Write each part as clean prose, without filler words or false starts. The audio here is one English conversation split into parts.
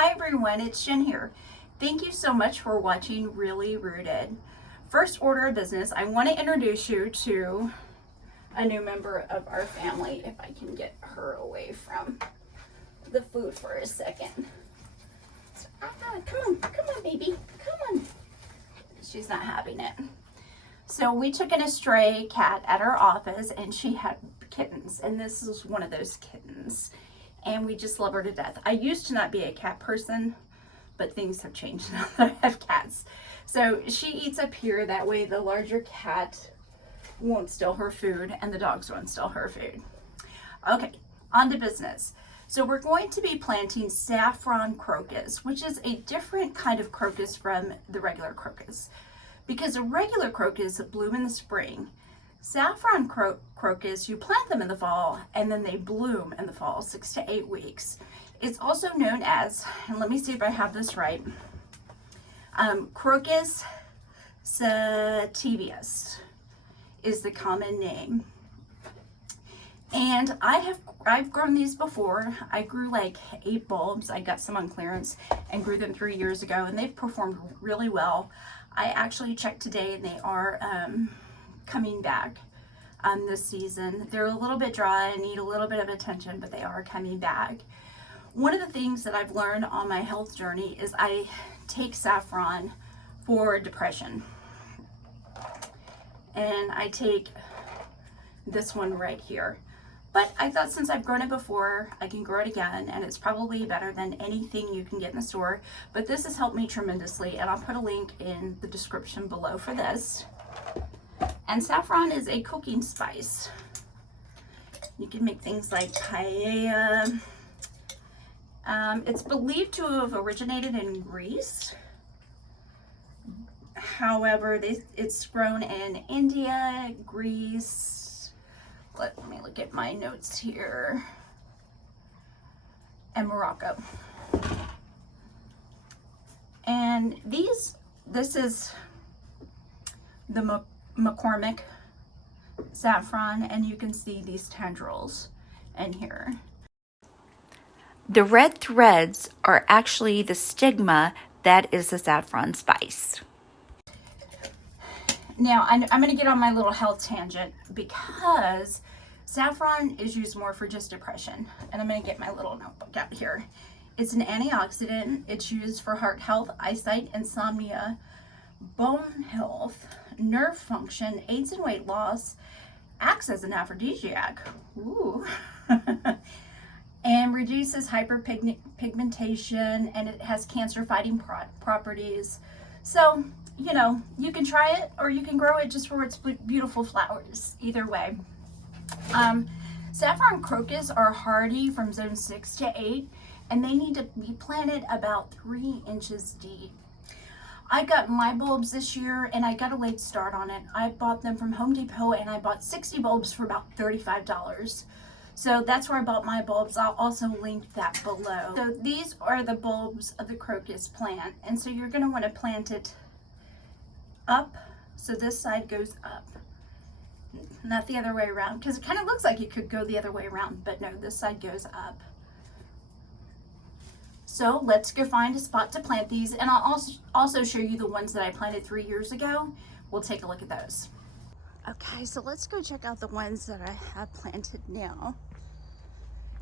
Hi everyone, it's Jen here. Thank you so much for watching Really Rooted. First order of business, I want to introduce you to a new member of our family, if I can get her away from the food for a second. So, come on baby, come on. She's not having it. So we took in a stray cat at our office and she had kittens, and this is one of those kittens. And we just love her to death. I used to not be a cat person, but things have changed now that I have cats. So she eats up here, that way the larger cat won't steal her food and the dogs won't steal her food. Okay, on to business. So we're going to be planting Saffron Crocus, which is a different kind of crocus from the regular crocus. Because a regular crocus bloom in the spring, saffron crocus, you plant them in the fall and then they bloom in the fall, 6 to 8 weeks. It's also known as, and let me see if I have this right, Crocus sativus is the common name. And I've grown these before. I grew like 8 bulbs. I got some on clearance and grew them 3 years ago, and they've performed really well. I actually checked today and they are coming back this season. They're a little bit dry and need a little bit of attention, but they are coming back. One of the things that I've learned on my health journey is I take saffron for depression. And I take this one right here. But I thought since I've grown it before, I can grow it again, and it's probably better than anything you can get in the store. But this has helped me tremendously, and I'll put a link in the description below for this. And saffron is a cooking spice. You can make things like paella. It's believed to have originated in Greece. However, it's grown in India, Greece. Let me look at my notes here. And Morocco. And this is the McCormick saffron, and you can see these tendrils in here. The red threads are actually the stigma that is the saffron spice. Now, I'm going to get on my little health tangent because saffron is used more for just depression. And I'm going to get my little notebook out here. It's an antioxidant. It's used for heart health, eyesight, insomnia, bone health, nerve function, aids in weight loss, acts as an aphrodisiac. Ooh. And reduces hyperpigmentation, and it has cancer-fighting properties. So, you know, you can try it or you can grow it just for its beautiful flowers. Either way. Saffron crocus are hardy from zone 6 to 8, and they need to be planted about 3 inches deep. I got my bulbs this year and I got a late start on it. I bought them from Home Depot and I bought 60 bulbs for about $35. So that's where I bought my bulbs. I'll also link that below. So these are the bulbs of the crocus plant. And so you're going to want to plant it up. So this side goes up, not the other way around, because it kind of looks like it could go the other way around, but no, this side goes up. So let's go find a spot to plant these, and I'll also show you the ones that I planted 3 years ago. We'll take a look at those. Okay, so let's go check out the ones that I have planted now.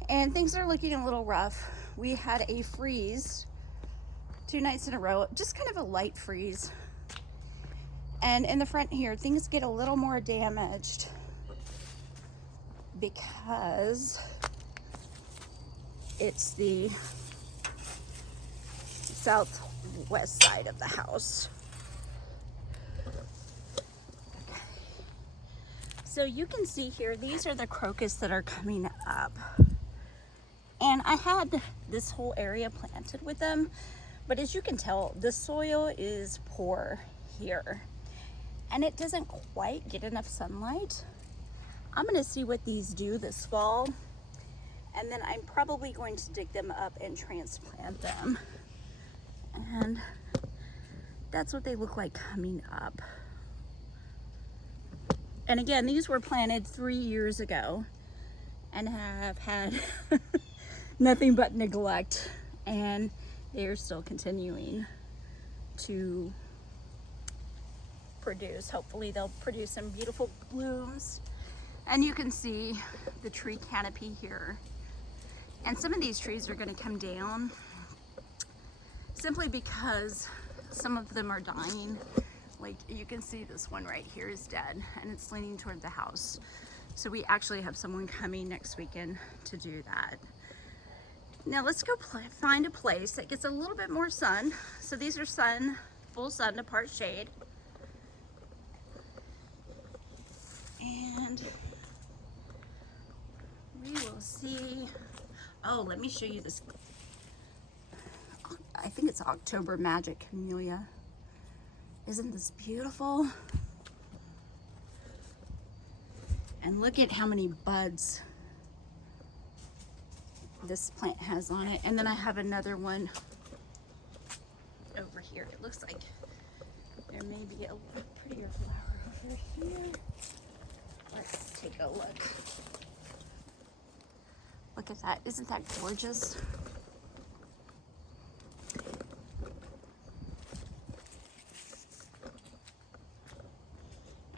And things are looking a little rough. We had a freeze 2 nights in a row, just kind of a light freeze. And in the front here, things get a little more damaged because it's the southwest side of the house. Okay. So you can see here, these are the crocus that are coming up. And I had this whole area planted with them, but as you can tell, the soil is poor here. And it doesn't quite get enough sunlight. I'm gonna see what these do this fall, and then I'm probably going to dig them up and transplant them. And that's what they look like coming up. And again, these were planted 3 years ago and have had nothing but neglect. And they are still continuing to produce. Hopefully they'll produce some beautiful blooms. And you can see the tree canopy here. And some of these trees are going to come down simply because some of them are dying. Like you can see this one right here is dead and it's leaning toward the house. So we actually have someone coming next weekend to do that. Now let's go find a place that gets a little bit more sun. So these are full sun to part shade. And we will see. Oh, let me show you this. I think it's October Magic Camellia. Isn't this beautiful? And look at how many buds this plant has on it. And then I have another one over here. It looks like there may be a prettier flower over here. Let's take a look. Look at that. Isn't that gorgeous?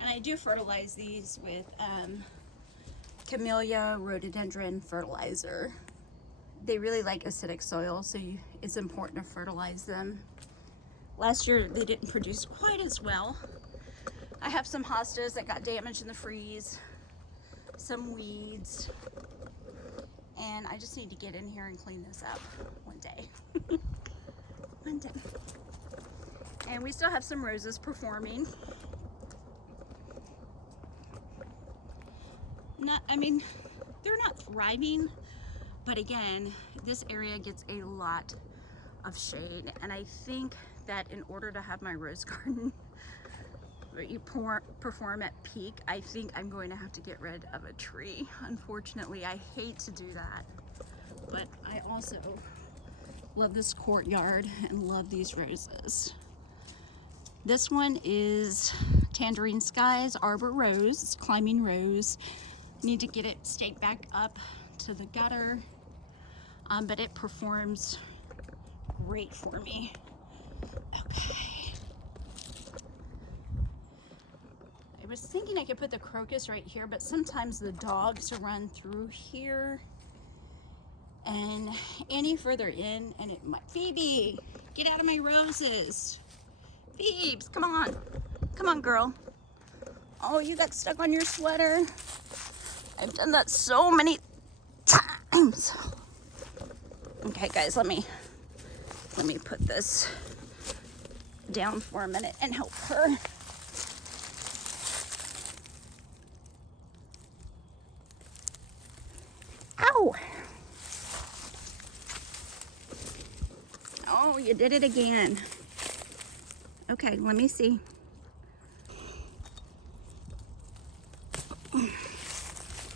And I do fertilize these with Camellia rhododendron fertilizer. They really like acidic soil, so it's important to fertilize them. Last year they didn't produce quite as well. I have some hostas that got damaged in the freeze, some weeds, and I just need to get in here and clean this up one day. One day. And we still have some roses performing. They're not thriving, but again, this area gets a lot of shade, and I think that in order to have my rose garden perform at peak, I think I'm going to have to get rid of a tree. Unfortunately, I hate to do that, but I also love this courtyard and love these roses. This one is Tangerine Skies Arbor Rose. It's climbing rose. Need to get it staked back up to the gutter, but it performs great for me. Okay. I was thinking I could put the crocus right here, but sometimes the dogs run through here and any further in, and it might. Phoebe, get out of my roses. Phoebes, come on. Come on, girl. Oh, you got stuck on your sweater. I've done that so many times. Okay, guys, let me put this down for a minute and help her. Ow! Oh, you did it again. Okay, let me see.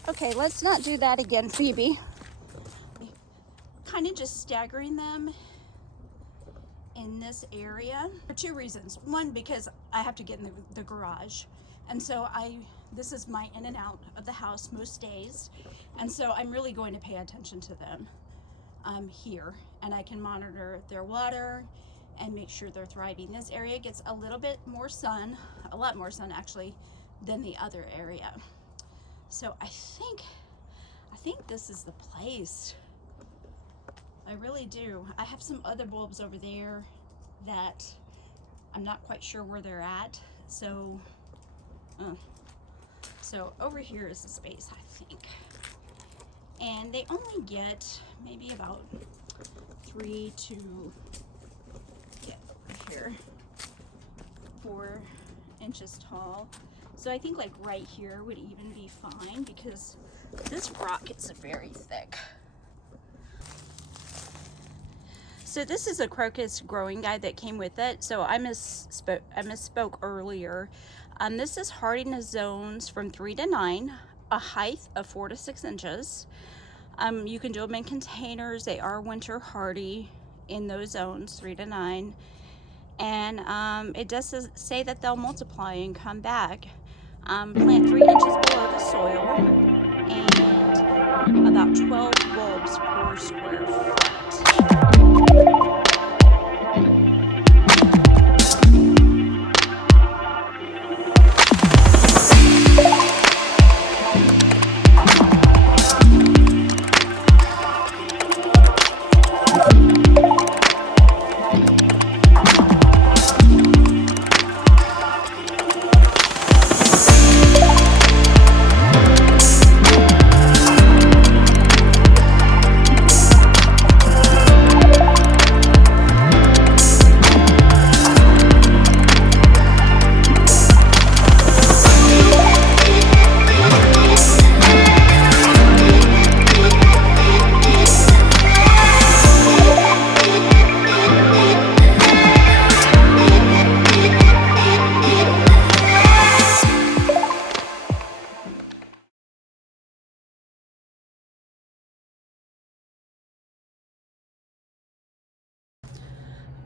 Okay, let's not do that again, Phoebe. Kind of just staggering them in this area for two reasons. One, because I have to get in the garage, and so this is my in and out of the house most days, and so I'm really going to pay attention to them here, and I can monitor their water and make sure they're thriving. This area gets a little bit more sun, a lot more sun actually, than the other area. So I think this is the place. I really do. I have some other bulbs over there that I'm not quite sure where they're at. So over here is the space, I think. And they only get maybe about 3 to over here, 4 inches tall. So I think like right here would even be fine because this rock is very thick. So this is a crocus growing guide that came with it. So I misspoke earlier. This is hardiness zones from 3 to 9, a height of 4 to 6 inches. You can do them in containers. They are winter hardy in those zones, 3 to 9. And it does say that they'll multiply and come back. Plant 3 inches below the soil and about 12 bulbs per square foot.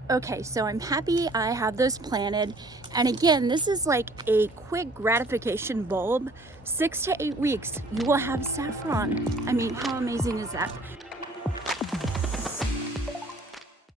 Okay, so I'm happy I have those planted. And again, this is like a quick gratification bulb. 6 to 8 weeks, you will have saffron. I mean, how amazing is that?